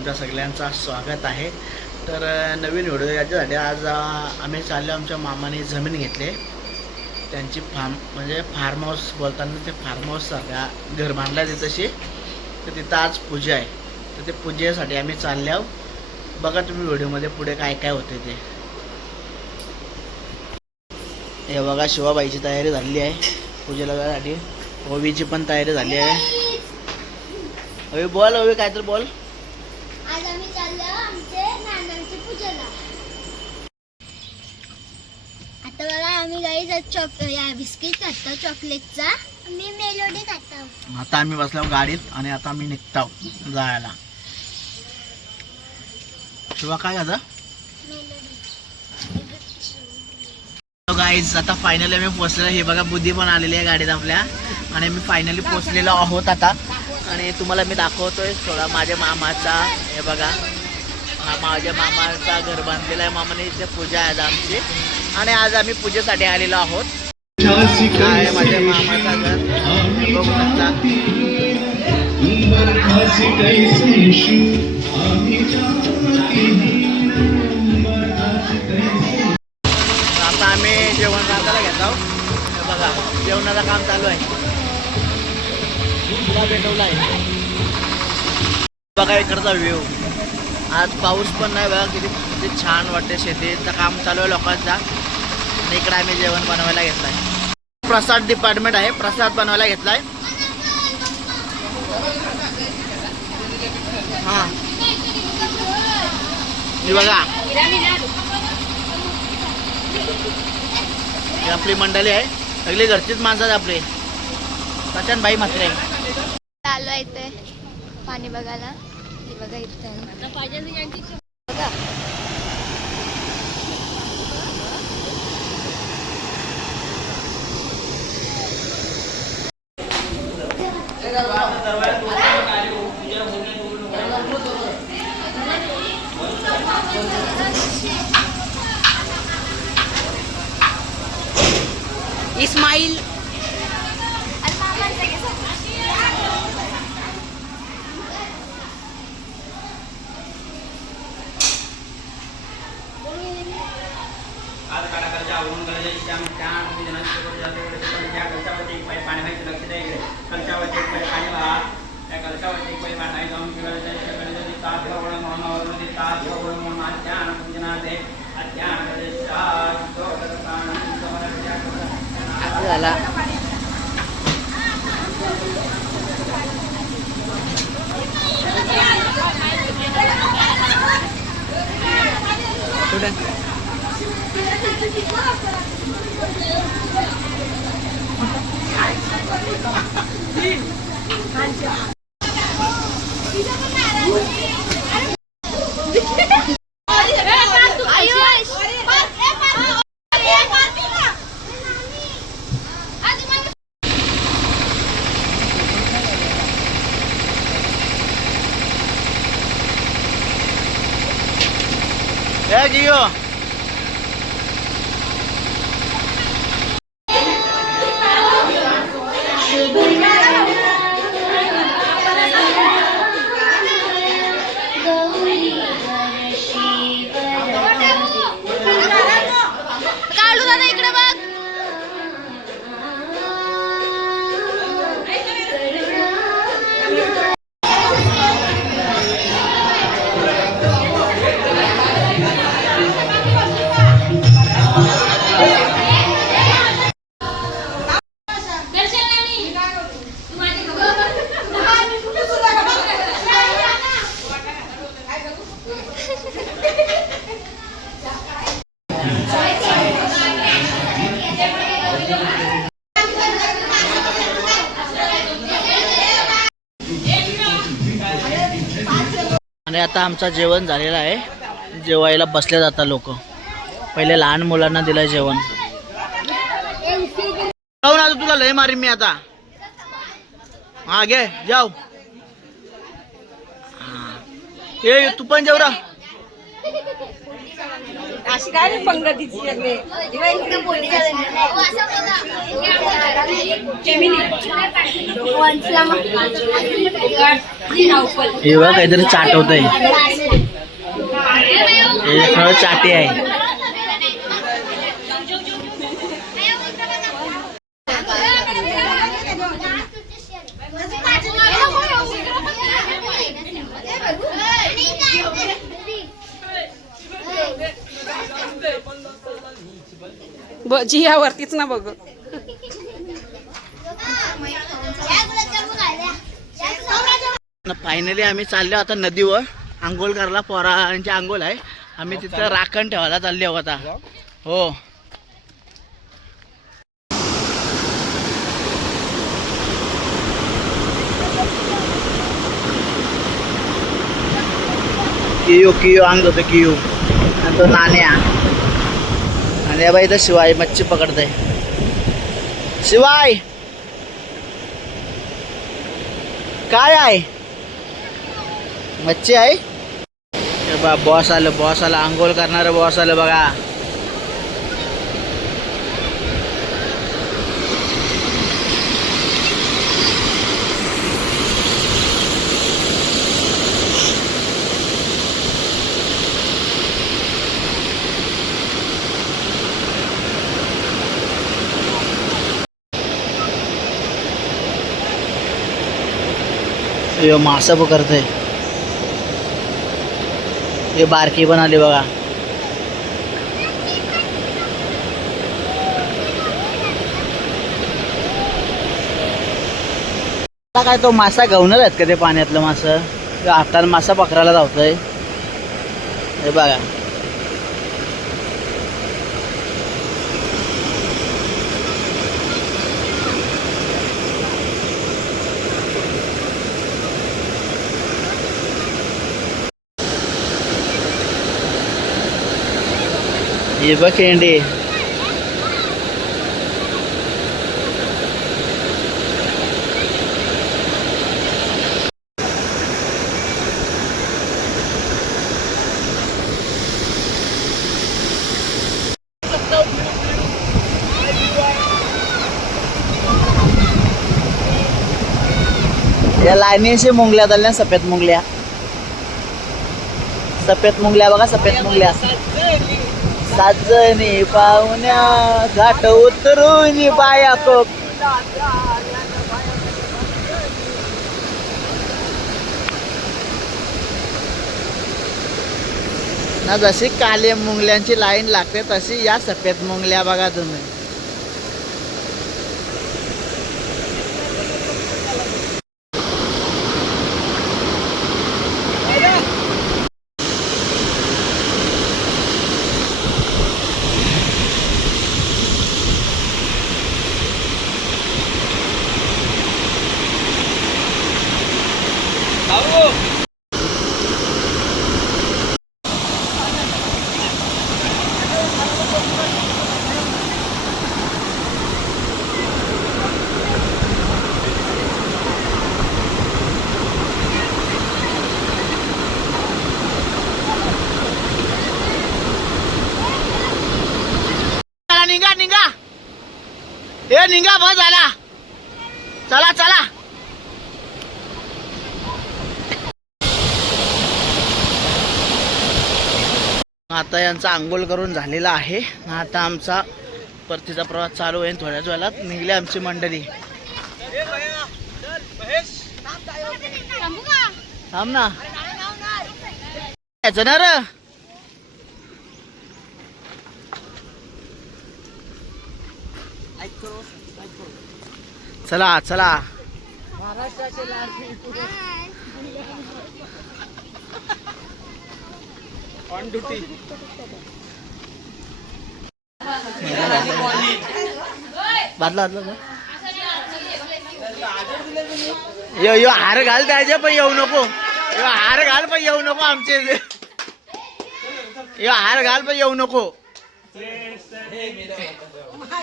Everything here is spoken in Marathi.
तुमच्या सगळ्यांचा स्वागत आहे. तर नवीन व्हिडिओ याच्यासाठी आज आम्ही चाललो आमच्या मामाने जमीन घेतली. त्यांची फार्म म्हणजे फार्म हाऊस बोलताना ते फार्म हाऊस घर बांधला आहे तशी तर तिथं आज पूजा आहे. तर ते पूजेसाठी आम्ही चालले आहोत बघा तुम्ही व्हिडिओमध्ये पुढे काय काय होते ते. हे बघा शिवाबाईची तयारी झालेली आहे. पूजेला जाण्यासाठी. ओवीची पण तयारी झाली आहे. अवी बोल अवी काय तर बोल आज आम्ही चाललो आमचे नानांची पूजेला आता बघा आम्ही गाई चॉक या बिस्किट खातो चॉकलेटचा मी मेलोडी खातो आता आम्ही बसलो गाडीत आणि आता आम्ही निघतो जायला. शिवा काय आता गाईज आता फायनली आम्ही पोचलेलो हे बघा बुद्धी पण आलेली आहे गाडीत आपल्या. आणि मी फायनली पोचलेलो आहोत आता. आणि तुम्हाला मी दाखवतोय थोडा माझ्या मामाचा. हे बघा. हा माझ्या मामाचा घर बांधलेला आहे. मामाने इथे पूजा आहे आमची. आणि आज आम्ही पूजेसाठी आलेलो आहोत. आहे माझ्या मामाचा घर? बघू शकता. आता आम्ही जेवण रांधायला घेत आहोत. बघा जेवणाचं काम चालू आहे. भेटवलं आहे बघा इकडचा व्ह्यू आज पाऊस पण नाही बघा किती किती छान वाटते शेतीचं काम चालू आहे लोकांचा. आणि इकडे आम्ही जेवण बनवायला घेतलंय. प्रसाद डिपार्टमेंट आहे. प्रसाद बनवायला घेतलाय. हा. हे बघा. आपली मंडळी आहे. सगळी घरचीच माणसं आहेत आपली. प्रशांत मात्र म्हात्रे. चालू आहे ते पाणी बघायला. बघा इथं. बघा. इस्माईल आणि मामांचं घे सगळं. आज त्या पूजनाची करून पण त्या कलशावरती एक पाय लक्ष द्यायकडे कलशावरती एक पाय पाणी व्हा त्या कलशावरती एक पाय पाणी जाऊन शिवायच्या तास ताज म्हणून ताज घवळ म्हणून झाला. आयुष ए आणि आता आमचं जेवण झालेलं आहे. जेवायला बसले जातात लोक. पहिले लहान मुलांना दिलं जेवण. जाऊ ना तुला लय मारीन मी आता. हा घे जाऊ. हा. ए तू पण जेवरा. अशी काय नाही पंगतीची हे बघ काहीतरी चाटवत आहे हे आहे. भजी वरतीच ना बघ. फायनली आम्ही चाललो आता नदीवर. आंघोळ करायला पोरांची आंघोळ आहे. आम्ही तिथं राखण ठेवायला चालले आहोत आता. हो. कियो कियो अंग होतं कियो. आणि तो नाण्या. आणि या बाई इथं शिवाय मच्छी पकडते शिवाय काय आहे? मच्छी आहे. बा बॉस आलं बॉस आलं आंघोळ करणारं बॉस आलं बघा. मासा पकडतंय हे बारकी पण आली बघा. आता काय तो मासा गवणार आहेत का ते पाण्यातलं मासं? तो हाताला मासा पकडायला जावतोय हे बघा. हे बघ खेंडी या लाईनीशी मुंगल्या झाल्या सफेद मुंगल्या सफेद मुंगल्या बघा सफेद मुंगल्या साजणी पाहुण्या घाट उतरून बाया कोप ना जशी काले मुंगल्यांची लाईन लागते तशी या सफेद मुंगल्या बघा तुम्ही चला निघा निघा हे निघा बस झाला चला चला आता यांचा आंघोळ करून झालेला आहे. आता आमचा परतीचा प्रवास चालू आहे. थोड्याच वेळात निघली आमची मंडळी. थांब ना. यायचं ना र. चला चला. ऑन ड्युटी बादला बादला. यो यो हार घाल त्याचे पण येऊ नको. यो हार घाल पण येऊ नको आमचे. यो हार घाल पण येऊ नको.